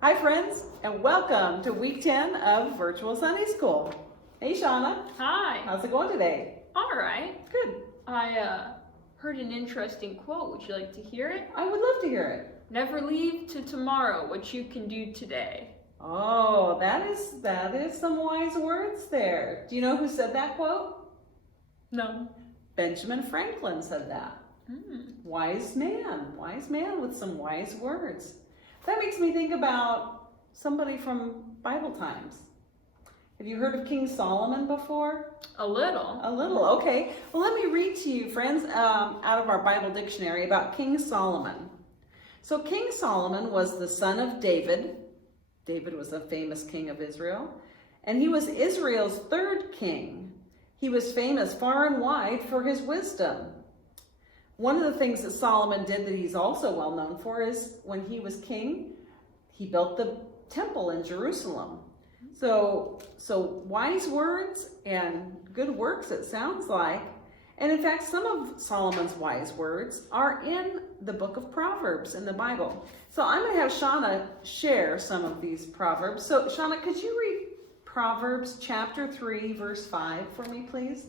Hi friends, and welcome to week 10 of Virtual Sunday School. Hey Shauna, Hi. how's it going today? All right. Good. I heard an interesting quote. Would you like to hear it? I would love to hear it. Never leave to tomorrow what you can do today. Oh, that is some wise words there. Do you know who said that quote? No. Benjamin Franklin said that. Wise man with some wise words. That makes me think about somebody from Bible times. Have you heard of King Solomon before? A little. A little, okay. Well, let me read to you, friends, out of our Bible dictionary about King Solomon. So King Solomon was the son of David. David was a famous king of Israel. And he was Israel's third king. He was famous far and wide for his wisdom. One of the things that Solomon did that he's also well known for is when he was king, he built the temple in Jerusalem. So wise words and good works, it sounds like. And in fact, some of Solomon's wise words are in the book of Proverbs in the Bible. So I'm going to have Shauna share some of these Proverbs. So Shauna, could you read Proverbs chapter 3, verse 5 for me, please?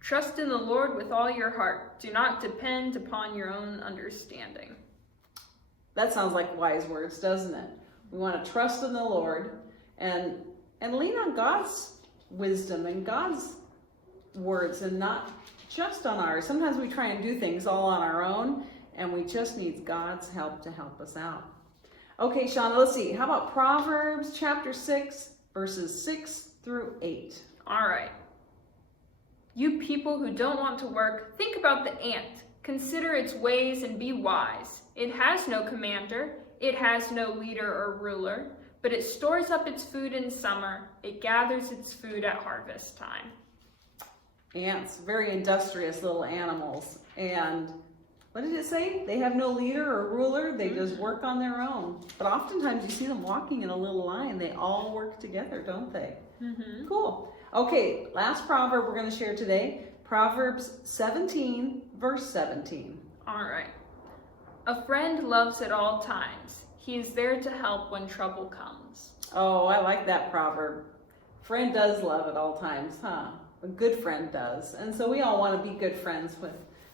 Trust in the Lord with all your heart. Do not depend upon your own understanding. That sounds like wise words, doesn't it? We want to trust in the Lord and lean on God's wisdom and God's words and not just on ours. Sometimes we try and do things all on our own and we just need God's help to help us out. Okay, Shauna, let's see. How about Proverbs chapter 6, verses 6 through 8? All right. You people who don't want to work, think about the ant. Consider its ways and be wise. It has no commander. It has no leader or ruler. But it stores up its food in summer. It gathers its food at harvest time. Ants, very industrious little animals. And what did it say? They have no leader or ruler. They just work on their own. But oftentimes you see them walking in a little line. They all work together, don't they? Cool. Okay, last proverb we're going to share today. Proverbs 17, verse 17. All right. A friend loves at all times. He is there to help when trouble comes. Oh, I like that proverb. Friend does love at all times, huh? A good friend does. And so we all want to be good friends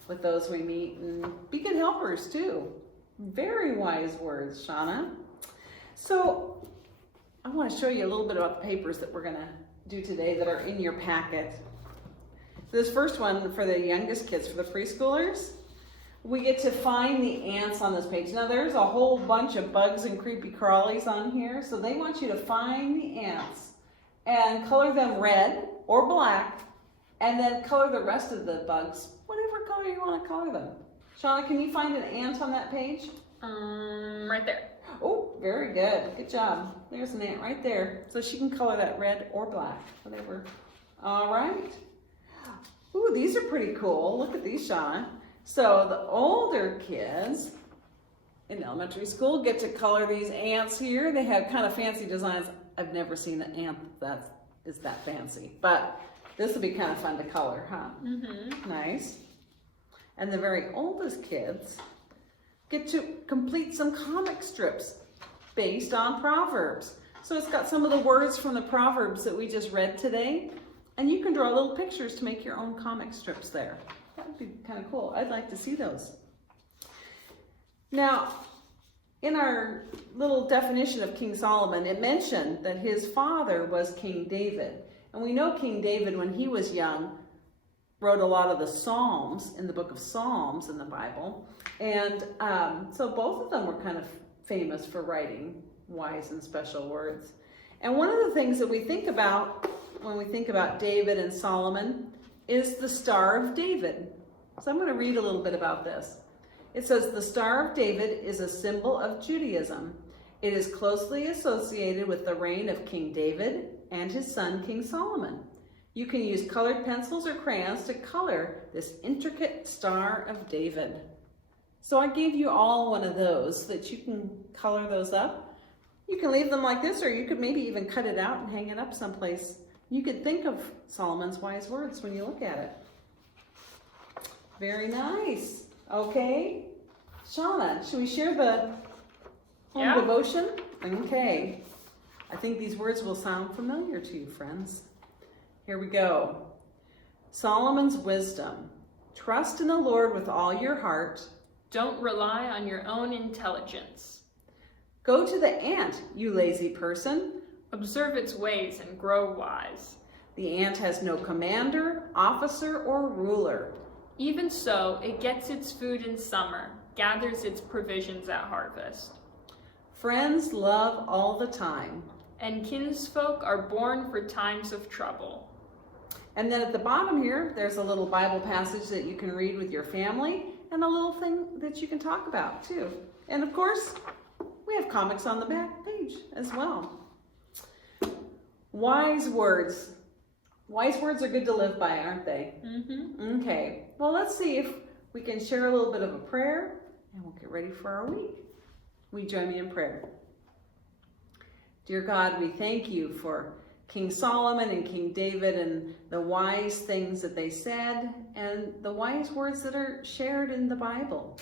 with those we meet and be good helpers too. Very wise words, Shauna. So I want to show you a little bit about the papers that we're going to do today that are in your packet. This first one for the youngest kids, for the preschoolers, we get to find the ants on this page. Now there's a whole bunch of bugs and creepy crawlies on here, so they want you to find the ants and color them red or black, and then color the rest of the bugs, whatever color you want to color them. Shauna, can you find an ant on that page? Right there. Oh, very good. Good job. There's an ant right there. So she can color that red or black, whatever. All right. Ooh, these are pretty cool. Look at these, Shauna. So the older kids in elementary school get to color these ants here. They have kind of fancy designs. I've never seen an ant that is that fancy, but this will be kind of fun to color, huh? Nice. And the very oldest kids get to complete some comic strips based on Proverbs. So it's got some of the words from the Proverbs that we just read today, and you can draw little pictures to make your own comic strips there. That would be kind of cool. I'd like to see those. Now, in our little definition of King Solomon, it mentioned that his father was King David. And we know King David, when he was young, wrote a lot of the Psalms in the book of Psalms in the Bible. And so both of them were kind of famous for writing wise and special words. And one of the things that we think about when we think about David and Solomon is the Star of David. So I'm going to read a little bit about this. It says, the Star of David is a symbol of Judaism. It is closely associated with the reign of King David and his son, King Solomon. You can use colored pencils or crayons to color this intricate Star of David. So I gave you all one of those so that you can color those up. You can leave them like this, or you could maybe even cut it out and hang it up someplace. You could think of Solomon's wise words when you look at it. Very nice. Okay. Shauna, should we share the home Yeah. devotion? Okay. I think these words will sound familiar to you, friends. Here we go. Solomon's wisdom. Trust in the Lord with all your heart. Don't rely on your own intelligence. Go to the ant, you lazy person. Observe its ways and grow wise. The ant has no commander, officer, or ruler. Even so, it gets its food in summer, gathers its provisions at harvest. Friends love all the time. And kinsfolk are born for times of trouble. And then at the bottom here, there's a little Bible passage that you can read with your family and a little thing that you can talk about too. And of course, we have comics on the back page as well. Wise words. Wise words are good to live by, aren't they? Mm-hmm. Okay, well, let's see if we can share a little bit of a prayer and we'll get ready for our week. Will you join me in prayer? Dear God, we thank you for King Solomon and King David and the wise things that they said and the wise words that are shared in the Bible.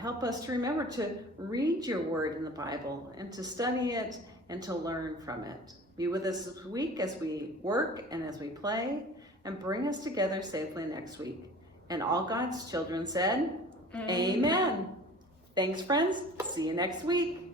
Help us to remember to read your word in the Bible and to study it and to learn from it. Be with us this week as we work and as we play, and bring us together safely next week. And all God's children said, Amen. Thanks, friends. See you next week.